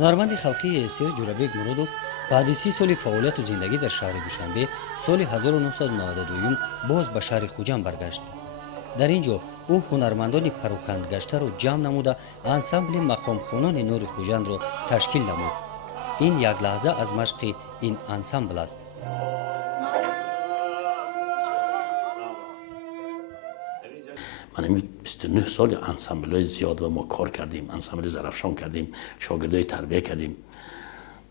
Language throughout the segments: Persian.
هنرمند خلقی اسیر جورابک مرودوف بعد 30 سال فعالیت و زندگی در شهر دوشنبه سال 1992 باز به شهر خوجند برگشت. در اینجا او هنرمندان پراکند گشته را جمع نموده انسامبل مقام خوانان نور خوجند را تشکیل نمود. این یک لحظه از مشق این انسامبل است. من همین 29 سال انسامبل های زیاد و ما کار کردیم. انسامبل زرافشان کردیم، شاگردای تربیت کردیم،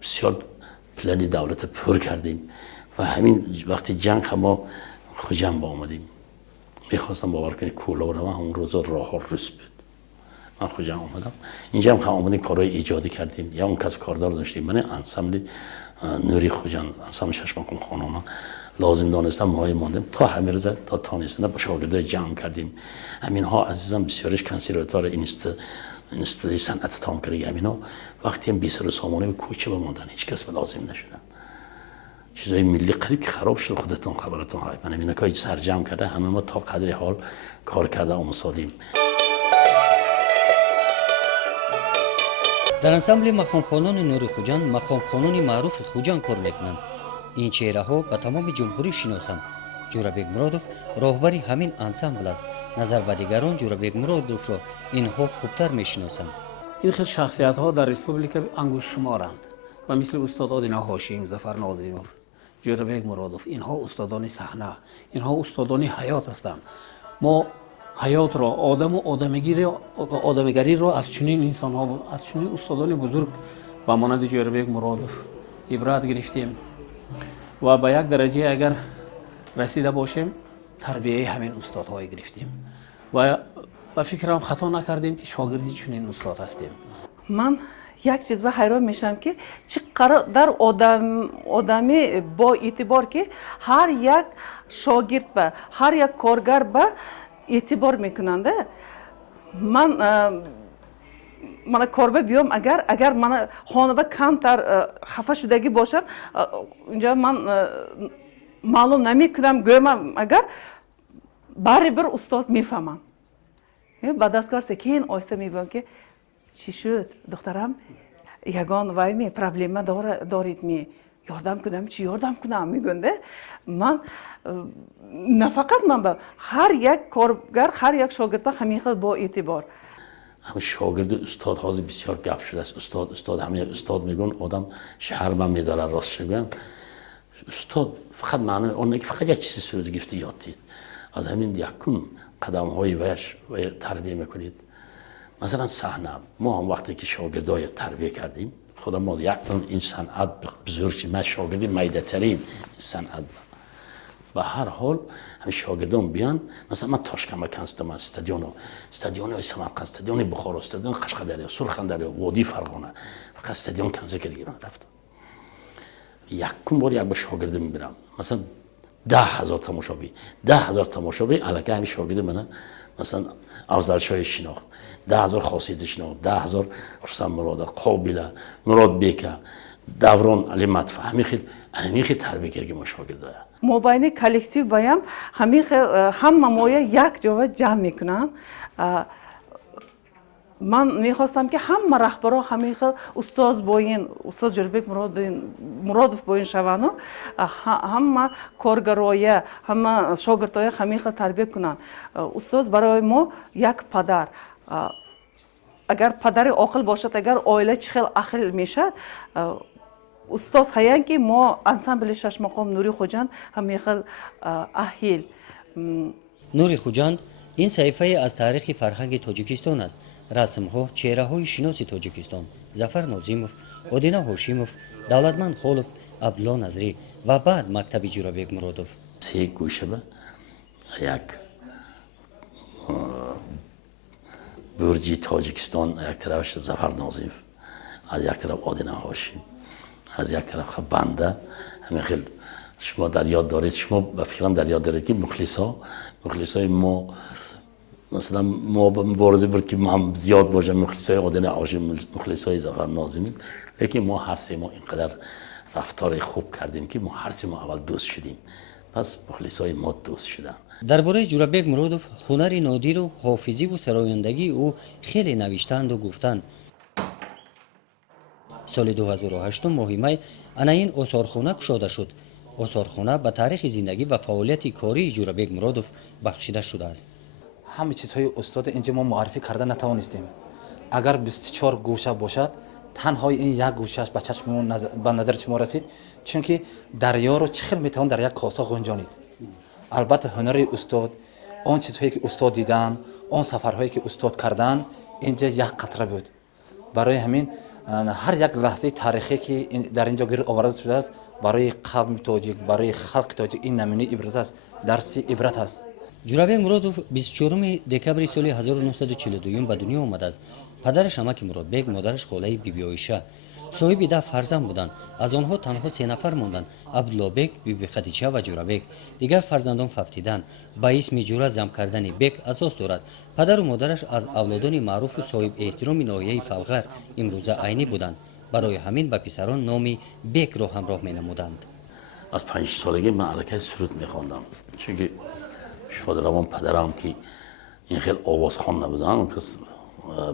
بسیار پلن دولت پر کردیم و همین وقتی جنگ هم ما خوجند آمدیم. میخواستم باور کنید کولا رو همون روزا راه ها روز بود. من خوجند آمدم. اینجا هم آمدیم کارهای ایجادی کردیم. یا اون کسب کاردار داشتیم. من انسامبل نوری خوجند، انسامبل ششمقام خانم لازم دانستم ماهای ماندیم تا همین روز تا تانستن با شاگردای جمع کردیم. همین ها عزیزم بسیارش کنسرواتوار اینستیتوت صنعت تام کردیم. همینا وقتی هم 20 سامانه به کوچه بموندن هیچ کس به لازم نشدن. چیزای ملی قریب که خراب شد خودتون خبرتون های. من همینا که سرجم کرده همه ما تا قدر حال کار کرده آموزادیم. در انسامبل مقام خوانان نور خوجند مقام خوانان معروف خوجند کار میکنند. این چهره ها به تمام جمهوری شناسند. جورابک مرودوف راهبر همین انسامبل است. نظر به دیگران جورابک مرودوف را اینها خوبتر میشناسند. این خیلی شخصیت ها در ریسپوبلیک انگوش شمارند و مثل استاد آدینا هاشم، ظفر ناظیموف، جورابک مرودوف، اینها استادان صحنه، اینها استادان حیات هستند. ما حیات را، آدم و آدمگری را از چنین انسان ها، از چنین استادان بزرگ و مانند جورابک مرودوف عبرت گرفتیم و به یک درجه اگر رسیده باشیم تربیه همین استادهای گرفتیم و به فکرم خطا نکردیم که شاگردی چنین استاد هستیم. من یک چیز به حیران میشم که چقدر در آدمی با اعتبار که هر یک شاگرد به هر یک کارگر به اعتبار میکننده. من کاربه بیام اگر من خانواده کمتر خفه شدگی باشم اینجا من معلوم نمیکنم گویم اگر باری بر استاد میفهمم. بعد از کار سکین آیسته میبینم که چی شد دخترم یگان وای می پرابلم دارید می یاردم کنم چی یاردم کنم میگنده. من نه فقط من با هر یک کارگر هر یک شاگرد به همین با اعتبار. همه شاگرد استاد هازی بسیار گپ شده است. استاد همه استاد میگن آدم شرم میداره راست شگم. استاد فقط معنی اون که فقط یک چیزی صورت گرفته یاد دید. از همین یکم قدم های ویش و تربیت میکنید. مثلا صحنه ما هم وقتی که شاگردای تربیت کردیم خدا ما یک این صنعت بزرگی ما شاگردی میده ترین صنعت به هر حال هم شاگردان بیان. مثلا من تاشکند کنستم استادیون های سمرقند، استادیون بخارا، استادیون قشقدری، سرخندریا، وادی فرغانه فقط استادیون کنزه کردم رفتم. یکم بار یک با شاگرد میبرم مثلا 10,000 تماشابی الکی همین شاگرد منه مثلا افضل شاه شناخت 10,000 خاصیت شناخت 10,000 خرسن مراد قابله مراد بیکه دوران علی مدفع همین خیلی تربیت کردیم ما شاگرده. موبایل کلکتیو بایم همه مایه یک جا جمع میکنن. من میخواستم که همه رهبرها همین استاد باین استاد جورابک مرودوف باین شوند و همه کارگرای همه شاگردای همین تربیت کنن. استاد برای ما یک پدر. اگر پدر عاقل باشد اگر عائله چخیل عاقل میشد استاد هیان که ما انسامبل شش مقام نوری خوجند همین اهیل. نوری خوجند این صحیفه از تاریخ فرهنگ تاجیکستان است. رسم ها چهره های شناس تاجیکستان ظفر ناظیموف، آدینا هاشیموف، دولتمند خولوف، عبدالله نظری و بعد مکتب جورابک مرودوف. سه گوشه به یک برجی تاجیکستان یک طرفش ظفر ناظیف از یک طرف آدینا هاشیم از یک طرف بنده همین خیلی شما در یاد دارید. شما به فکرم در یاد دارید که مخلصای ما مثلا ما مبارزه بود که ما زیاد باشم مخلصای آدینا هاشم مخلصای ظفر ناظیمی لیکن ما هر سه ما اینقدر رفتار خوب کردیم که ما هر سه ما اول دوست شدیم پس مخلصای ما دوست شدن. درباره جورابک مرودوف هنر نادیر و حافظی و سرایندگی او خیلی نوشتند و گفتند. соли 2008 моҳи май ана ин осорхона кушода шуд. осорхона ба таърихи зиндагӣ ва фаъолияти кории Ҷурабек Муродов бахшида шудааст. ҳама чизҳои устод инҷо мо муаррифӣ карда натавонистем. агар 24 гӯша бошад, танҳо ин як гӯшааш ба чашмон ба назари шумо расид, чунки дарёро чӣ хел метавон дар як коса ғунҷонид. албатта ҳунари устод, он чизҳое ки устод дидан, он сафарҳое ки устод кардан, инҷа як қатра буд. барои ҳамин ҳар як лаҳзаи тарихие ки дар инҷо гирд оварда шудааст, барои қавми тоҷик, барои халқи тоҷик ин намунаи ибрат аст, дарси ибрат аст. Ҷурабек Муродов 24 декабри соли 1942 ба дунё омадааст. падараш Амаки Муродбек, модараш холаи биби Оиша соҳиби 10 фарзанд буданд. аз онҳо танҳо 3 нафар монданд: Абдуллобек, биби Хадича ва Ҷурабек. дигар фарзандон фафтиданд. ба исми ҷура зам кардани бек асос дорад. падару модараш аз авлодони маъруфу соҳибэҳтироми ноҳияи Фалғар имрӯза Айнӣ буданд. барои ҳамин ба писарон номи Бекро ҳамроҳ менамуданд. از 5 سالگی من الکی سرود میخواندم، چون شادروان پدرم که این خیلی آوازخوان نبودن، کس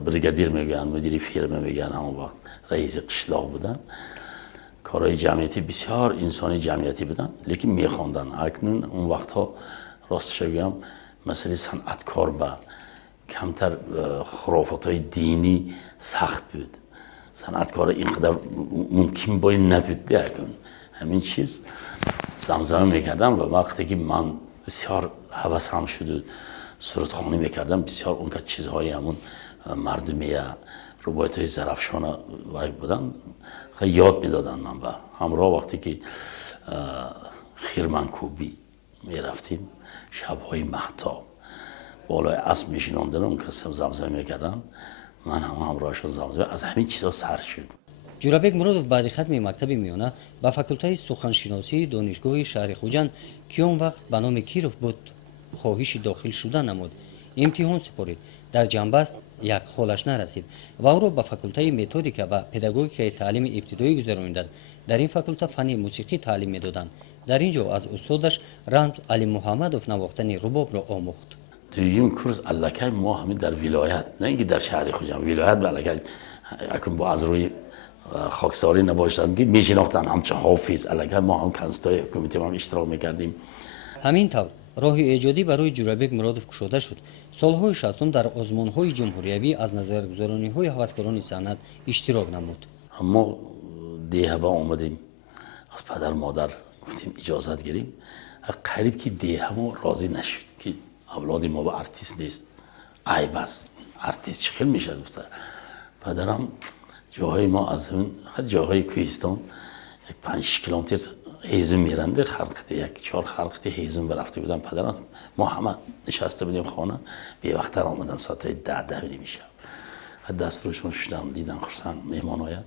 بریگادیر میگن، مدیری فیرمه میگن، همون وقت رئیس قشلاق بودن، کارهای جمعیتی بسیار انسانی جمعیتی بودن، لیکن میخواندن. اکنون اون وقتها راستش بگم مسئله صنعتکار با کمتر خرافاتهای دینی سخت بود. صنعتکار اینقدر ممکن باید نبود بیاکن. همین چیز زمزمه میکردم و وقتی که من بسیار حواسم شد و سرودخوانی میکردم، بسیار اون که چیزهای همون مردمیه روایت های زرفشانه بودن خیلی یاد میدادن من. و همراه وقتی که خیرمنکوبی میرفتیم، شبهای مهتاب بالای اسب میشیناندن، اون که زمزمه میکردن، من همراهشون زمزمه از همین چیزها سر شد. Ҷурабек Муродов баъди хатми мактаби миёна ба факултаи суханшиносии донишгоҳи шаҳри Хуҷанд, ки он вақт ба номи Киров буд, хоҳиши дохил шудан намуд. имтиҳон супорид. дар ҷанбаст як холаш нарасид ва ӯро ба факултаи методика ва педагогикаи таълими ибтидоӣ гузаронидан. дар ин факулта фанни мусиқӣ таълим медоданд. дар ин ҷо аз устодаш Рамз Али Муҳаммадов навохтани рубобро омӯхт. دویم کورس الکی ما همین در ولایت، نه اینکه در شهر خوجند، ولایت به الکی اکنون با از روی خاکساری نباشند که میشناختن همچون حافظ الکی ما هم کنسلای حکومتی ما هم اشتراک میکردیم. ҳамин тавр роҳи эҷодӣ барои Ҷурабек Муродов кушода шуд. солҳои 60 дар озмонҳои ҷумҳуриявӣ аз назаргузарониҳои ҳаваскорони санъат иштирок намуд. ما دیهبا آمدیم، از پدر مادر گفتیم اجازت گیریم. قریب که دیه ما راضی نشد که اولاد ما با ارتیست نیست، عیب است، ارتیست چه خیلی میشه. گفته پدرم جاهای ما از اون جاهای کوهستان 5 کیلومتر هیزم میرنده، خلقتی 1-4 خلقتی هیزم برفته بودن. پدرم ما همه نشسته بودیم خانه، بی وقت آمدن ساعت 10 میشه. دست روشون شدم، دیدن خرسند مهمان های.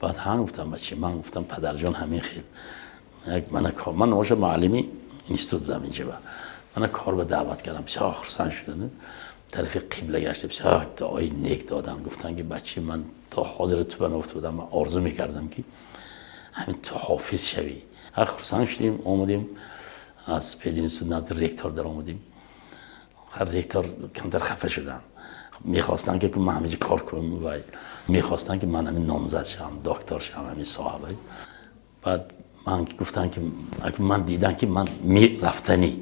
بعد هم گفتم بچه، من گفتم پدر جان همین خیل من نوشا معلمی اینستیتوت بودم اینجا، من کار به دعوت کردم، بسیار خرسند شدن. طرف قبله گشته، بسیار دعای نیک دادن. گفتن که بچه من تا حاضر تو بنفته بودم، من آرزو میکردم که همین تو حافظ شوی. خرسند شدیم، آمدیم از پدینستود نزد رکتور در آمدیم. رکتور کمتر خفه شدن، میخواستن که من همینجا کار کنم و میخواستن که من همین نامزد شم، دکتر شم، همین صاحبه. بعد من گفتن که من دیدن که من رفتنی،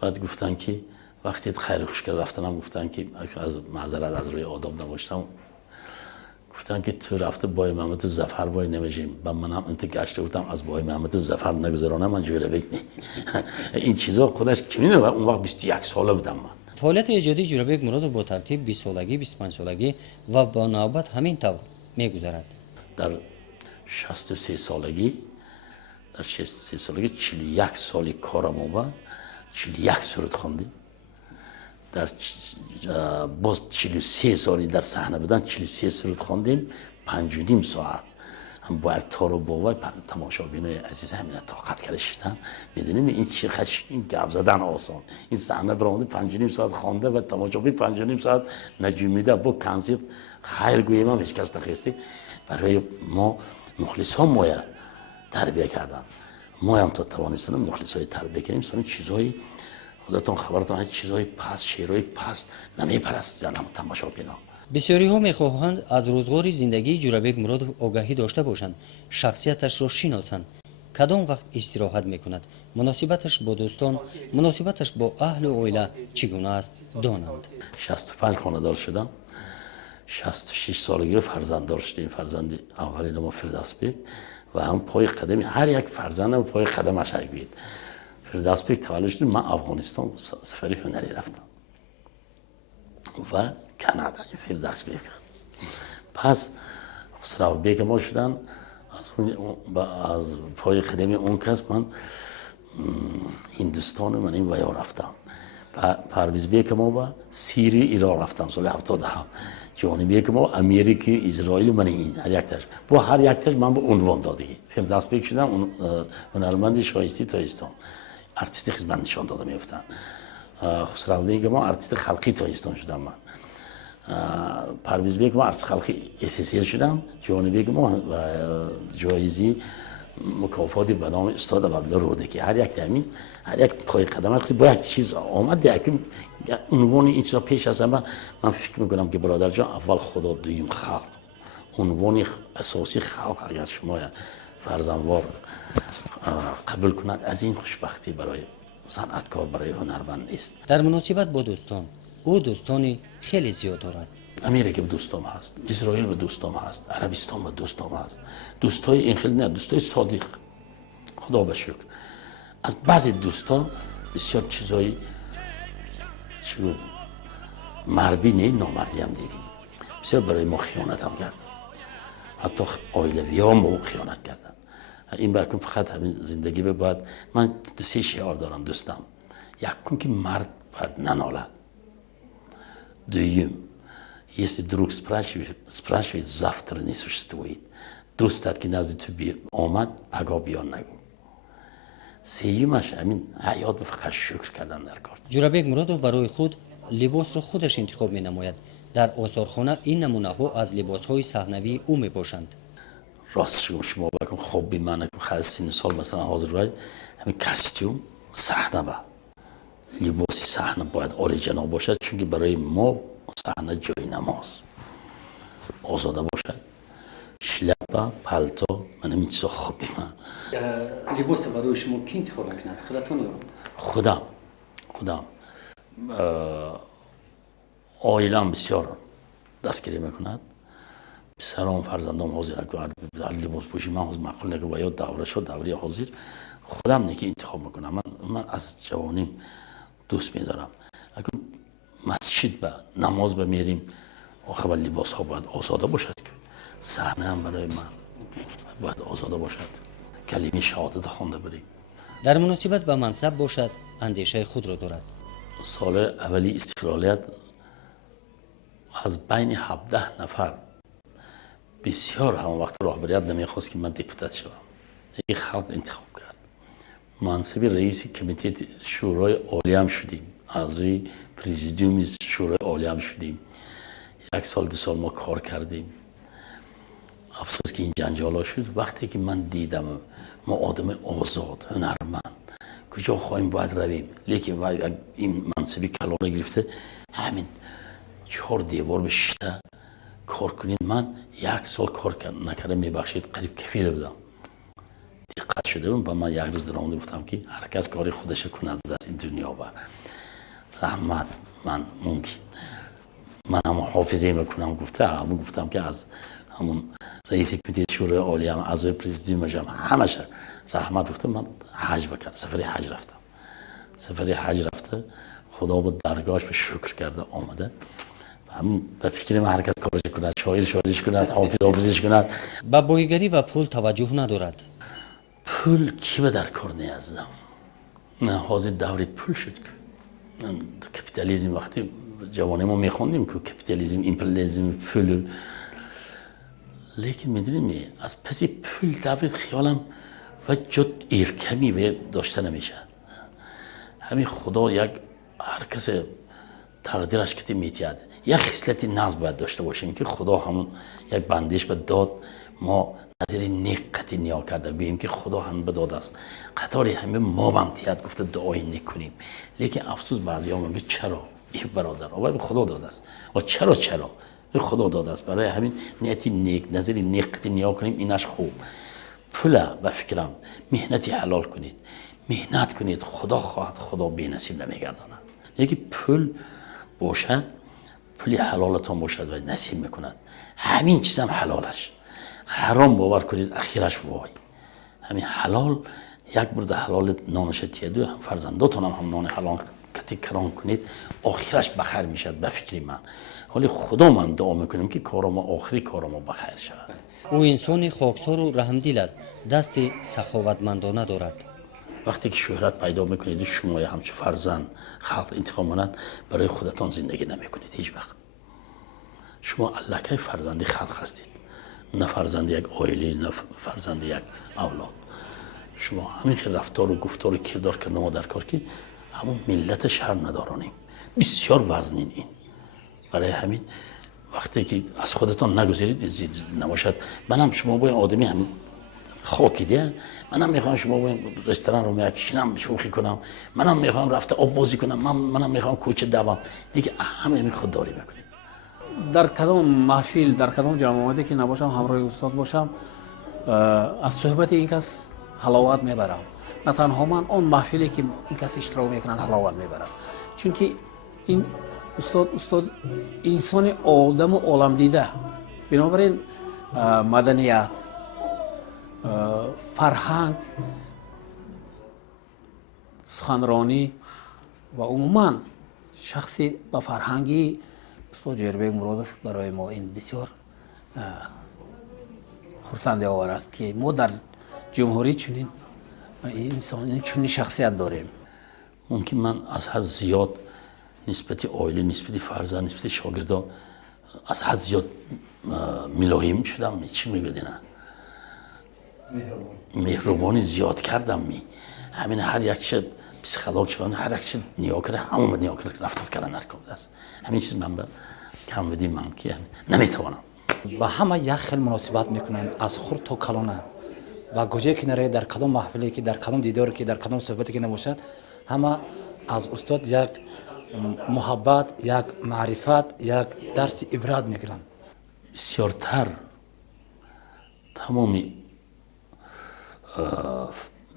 بعد گفتن که وقتی خیر خوش کرد رفتنم، گفتن که از معذرت از روی آداب نباشتم، گفتن که تو رفته بای محمد ظفر بای نمیشیم. و من هم انت گشته بودم از بای محمد ظفر نگذرانم، من Ҷурабек نه. این چیزا خودش کی میدونه. اون وقت 21 ساله بودم من. фаъолияти эҷодии Ҷурабек Муродов бо тартиб 20 солагӣ, 25 солагӣ ва бо навбат ҳамин тавр мегузарад. در 63 سالگی 41 سالی کارم آمد، 41 سرود خواندیم. در باز 43 سالی در صحنه بودن، 43 سرود خواندیم، 5.5 ساعت هم با یک تار و باوای تماشابینای عزیز همین طاقت کشیدن. میدونیم این چه این گپ زدن آسان، این صحنه برآمده 5.5 ساعت خوانده و تماشابی 5.5 ساعت نجومیده با کنسرت خیر گوییم هم هیچ کس نخواسته. برای ما مخلص ها ما تربیه کردن، ما هم تا توانستیم مخلص های تربیه کنیم. سومی چیزهای خودتون خبرتون هست، چیزهای پس، شعرهای پس نمیپرستن هم تماشابینا. بسیاری ها میخواهند از روزگار زندگی جورابک مرادوف آگاهی داشته باشند، شخصیتش را شناسند، کدام وقت استراحت میکند، مناسبتش با دوستان، مناسبتش با اهل و عائله چگونه است دانند. 65 خانه‌دار شدم. 66 سالگی فرزند داشتیم. فرزند اولی ما فردوسبک و هم پای قدم هر یک فرزندم پای قدمش بود. فردوسبک تولد شد، من افغانستان سفری هنری رفتم و کانادا فردوسبک. پس خسرو بیگ ما شدن از پای قدم اون کس من هندوستان من این ویا رفتم. پرویز بیگ ما با سیری ایران رفتم سال 77. جهانی بیگ ما امریکا اسرائیل من این هر یک تاش با هر یک تاش من با عنوان دادگی فردوسبک شدم. هنرمند شایسته تایستان ارتیست خدمت نشان داده میافتند. خسرو بیگ ما ارتیست خلقی تایستان شدم. من پرویز بیگ ما ارتیست خلقی اساسیر شدم. جهانی بیگ ما جایزه مکافاتی به نام استاد عبدالله رودکی هر یک تامین هر یک پای قدم با یک چیز آمد یک عنوان این چیزا پیش از من فکر میکنم که برادر جان اول خدا دویم خلق عنوان اساسی خلق اگر شما فرزندوار قبول کند از این خوشبختی برای صنعتکار برای هنرمند است. در مناسبت با دوستان او دوستانی خیلی زیاد دارد. امریکا به دوستام هست، اسرائیل به دوستام هست، عربستان به دوستام هست. دوستای این خیلی نه، دوستای صادق. خدا به شکر. از بعضی دوستان بسیار چیزایی چون مردی نه نامردی هم دیدیم. بسیار برای ما خیانت هم کردن. حتی عائلوی ها ما خیانت کردن. این باید فقط همین زندگی باید من سه شعار دارم دوستم. یک که مرد باید ننالد. دویم Если друг спрашивает, завтра не существует. دوستت که نزد تو آمد پگاه بیان نگو. سیومش همین حیات به فقط شکر کردن در کار. جورابک مرادوف برای خود لباس را خودش انتخاب می نماید. در آثارخانه این نمونه ها از لباس های صحنوی او می باشند. راست شما بکن خوب بی من خیلی سین سال مثلا حاضر باید همین کاستوم صحنه با لباس صحنه باید اوریجینال باشد چون که برای ما صحنه جای نماز آزاده باشد. شلپا پالتو من همین چیزا خوبی من لباس برای شما کی انتخاب میکند؟ خودتون یا خودم عائله‌ام بسیار دستگیری میکند. پسرام فرزندام حاضر که لباس پوشی من حاضر معقول نگه باید دوره شد دوره حاضر خودم نکی انتخاب میکنم. من از جوانیم دوست میدارم. اگر مسجد به نماز بمیریم آخه لباس ها باید آزاده باشد که صحنه هم برای من باید آزاده باشد. کلمه شهادت خوانده بریم. در مناسبت به منصب باشد اندیشه خود را دارد. سال اولی استقلالیت از بین 17 نفر بسیار همون وقت راهبریت نمیخواست که من دیپوتات شوم. یک خلق انتخاب کرد. منصب رئیس کمیته شورای عالی هم شدیم. اعضای پرزیدیوم شورای عالی هم شدیم. یک سال دو سال ما کار کردیم. افسوس که این جنجالا شد. وقتی که من دیدم ما آدم آزاد هنرمند کجا خواهیم باید رویم لیکن این منصبی کلانه گرفته همین 4 دیوار به شیشه کار کنید. من یک سال کار نکردم میبخشید قریب کفیده بودم. دقت شده بودم و من یک روز در آمده گفتم که هر کس کاری خودش کند از این دنیا و رحمت من ممکن من هم حافظه میکنم گفتم که از همون رئیس کمیته شورای عالی هم اعضای پرزیدیوم هم همش رحمت گفتم. من حج بکردم سفری حج رفته خدا به درگاهش به شکر کرده آمده. هم به فکر من هر کس کارش کند شاعرش کند حافظش کند. به بایگری و پول توجه ندارد. پول کی به در کار نیازم. نه حاضر دوری پول شد که کپیتالیسم وقتی جوانی ما میخوندیم که کپیتالیسم ایمپریالیسم پول لیکن میدونیم از پس پول دوید خیالم و جد ایرکمی و داشته نمیشد. همین خدا یک هر کس تقدیرش که میتید یک خصلت ناز باید داشته باشیم که خدا همون یک بندش به داد ما نظر نیکتی نیا کرده گوییم که خدا هم به داد است قطاری همه ما بمتیت گفته دعای نکنیم. لیکن افسوس بعضی ها میگه چرا این برادر آور به خدا داده است و چرا خدا داده است. برای همین نیتی نیک، نظری نیک نیا کنیم، اینش خوب. پول به فکرم مهنتی حلال کنید، مهنت کنید، خدا خواهد خدا بی نصیب نمیگرداند. یکی پول باشد، پولی حلالتان باشد و نصیب میکند، همین چیز هم حلالش. حرام باور کنید اخیرش وای. همین حلال یک برده حلال نانش تیدو، هم فرزنداتون هم نان حلال کتی کران کنید، آخرش بخیر میشد به فکری من. حالی خدا من دعا میکنیم که کارم آخری کارم بخیر شود. او انسانی خاکسار و رحمدل است، دست سخاوتمندانه دارد. وقتی که شهرت پیدا میکنید و شما همچون فرزند خلق انتخاب کنند، برای خودتان زندگی نمیکنید هیچ وقت. شما الکی فرزندی خلق هستید، نه فرزند یک عائله، نه فرزند یک اولاد. شما همین که رفتار و گفتار و کردار کردن ما در کار که همون ملت شهر ندارانیم، بسیار وزنین این. برای همین وقتی که از خودتان نگذارید زید نباشد. منم شما با این آدمی همین خاکی ده، منم میخوام شما با این رستوران رو میکشینم شوخی کنم، منم میخوام رفته آب بازی کنم، منم میخوام کوچه دوام دیگه، همه می خودداری میکنید. در کدام محفل، در کدام جمع آمده که نباشم همراه استاد باشم، از صحبت این کس حلاوت میبرم. نه تنها من، آن محفلی که این کس اشتراک میکنن حلاوت میبرم. چون که این استاد انسان آدم و عالم دیده. بنابراین مدنیت، فرهنگ، سخنرانی و عموما شخصی با فرهنگی استاد جوهربیگ مرادوف برای ما این بسیار خرسنده آور است که ما در جمهوری چنین انسان چنین شخصیت داریم. ممکن من از حد زیاد نسبت عائله، نسبت فرزند، نسبت شاگردا از حد زیاد ملایم شدم. چی میگه نه؟ مهربانی زیاد کردم. همین هر یک چه پسیخولوژ شدن، هر یک چه نیا کنه، همون نیا کنه رفتار کردن کرده است. همین چیز من به کم بدیم من که نمیتوانم. با همه یک خیل مناسبت میکنن، از خرد تا کلانه. و گوجه که نره در کدام محفلی که در کدام دیداری که در کدام صحبتی که نباشد، همه از استاد یک محبت، یک معرفت، یک درس عبرت میگیرن. بسیارتر تمامی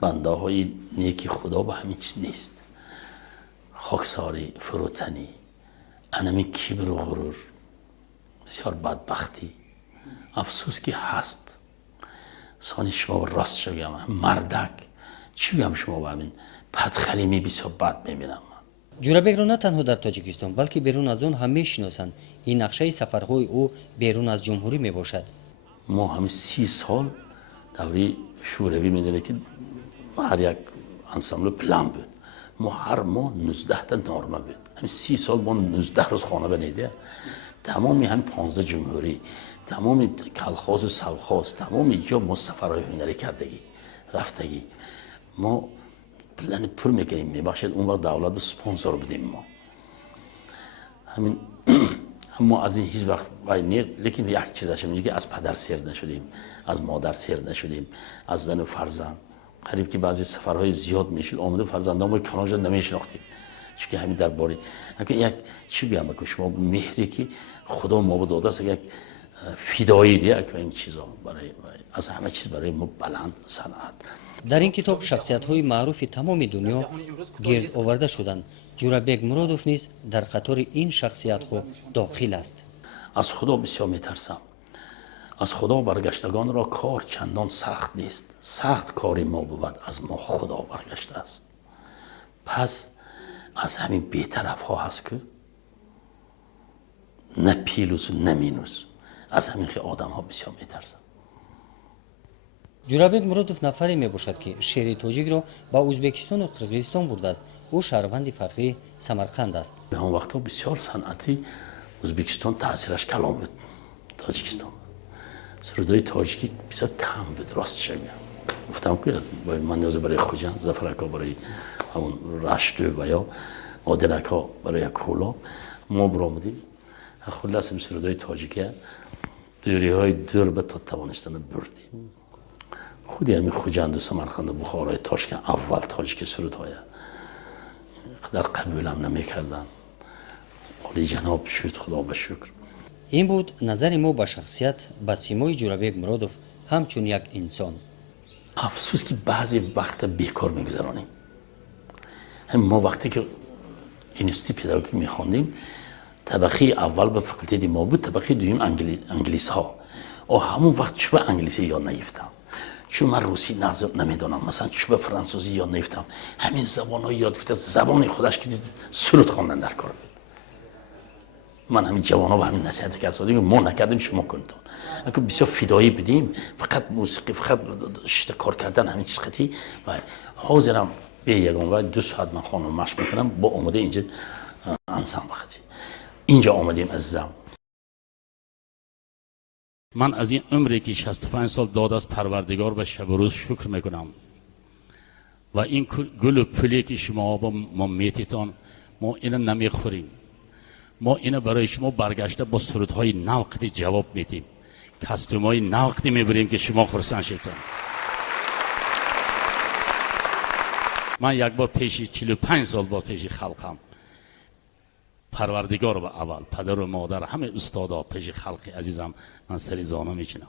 بنده های نیکی خدا به همین چیز نیست. خاکساری، فروتنی، انمی کبر و غرور، بسیار بدبختی، افسوس که هست. سانی شما راست شویم، مردک چی بگم شما با همین پدخلیمی بسیار بد میبینم. جورابیک را نه تنها در تاجیکستان بلکه بیرون از آن هم میشناسند. این نقشه سفرهای او بیرون از جمهوری میباشد. ما همین 30 سال دوری شوروی میدونه که هر یک انسامبل پلان بود. ما هر ماه 19 تا نرمه بود. همین 30 سال ما 19 روز خانه بنیده. تمامی هم 15 جمهوری، تمامی کلخاز و سوخاز، تمامی جا ما سفرهای هنری کردگی، رفتگی. ما پلان پر میکنیم، میبخشید اون وقت دولت سپانسر بدیم ما. همین ما از این هیچ وقت باید، لیکن یک چیزش میگه که از پدر سیر نشدیم، از مادر سیر نشدیم، از زن و فرزند. قریب که بعضی سفرهای زیاد میشد، آمده فرزندان ما کناج نمیشناختیم. چون که همین درباره یک چی بگم که شما مهری که خدا ما داده است، یک فدایی دیگه که این چیزا برای از همه چیز برای ما بلند صنعت. در این کتاب شخصیت‌های معروف تمام دنیا گرد آورده شدند. جورابیک مرادوف نیز در قطار این شخصیت‌ها داخل است. از خدا بسیار میترسم. از خدا برگشتگان را کار چندان سخت نیست. سخت کاری ما بود، از ما خدا برگشته است. پس از همین بی‌طرف ها هست که نه پیلوس نه مینوس، از همین که آدم ها بسیار میترسن. جورابیک مرادوف نفری می باشد که شعر تاجیک را با ازبکستان و قرقیزستان برده است. او شهروند فخری سمرقند است. به اون وقتا بسیار صنعتی ازبکستان تاثیرش کلام بود. تاجیکستان سرودای تاجیکی بسیار کم بود. راست شدم گفتم که من نیاز برای خوجند، زفرکا برای همون رشت و یا آدنک ها برای کولا ما برآمدیم. خلاص سرودای تاجیکه دوری های دور به تا توانستن بردیم. خودی همین خوجند و سمرقند و بخارای تاشکند اول تاجیک سرودهای قدر قبول هم نمی کردن. عالی جناب شد، خدا به شکر. این بود نظر ما به شخصیت به سیمای جورابک مرادوف همچون یک انسان. افسوس که بعضی وقت بیکار میگذرانیم. ما وقتی که اینستیتوت پداگوژیک میخوندیم طبقه اول به فاکولته ما بود، طبقه دوم انگلیس ها. و همون وقت چوب انگلیسی یاد نگرفتم، چون من روسی نمیدونم، مثلا چوب فرانسوزی یاد نگرفتم. همین زبان ها یاد گرفتم، زبان خودش که سرود خواندن در کار بود. من همین جوانا به همین نصیحت کردم، ما نکردیم شما کنید. اگه بسیار فدایی بدیم، فقط موسیقی، فقط کار کردن همین چیز خطی و حاضرم به یگان و 2 ساعت من خانم مشق میکنم با آماده اینجا انسان بخطی. اینجا آمدیم عزیزم. من از این عمری که 65 سال داد از پروردگار به شب و روز شکر میکنم و این گل و پلی که شما با ما میتیتان، ما اینو نمیخوریم، ما اینو برای شما برگشته با سرودهای نوقتی جواب میدیم، کاستومای نوقتی میبریم که شما خرسند شیطان. من یک بار پیش 45 سال با پیش خلقم، پروردگار و اول پدر و مادر همه استادا پیش خلق عزیزم من سری زانو میکنم.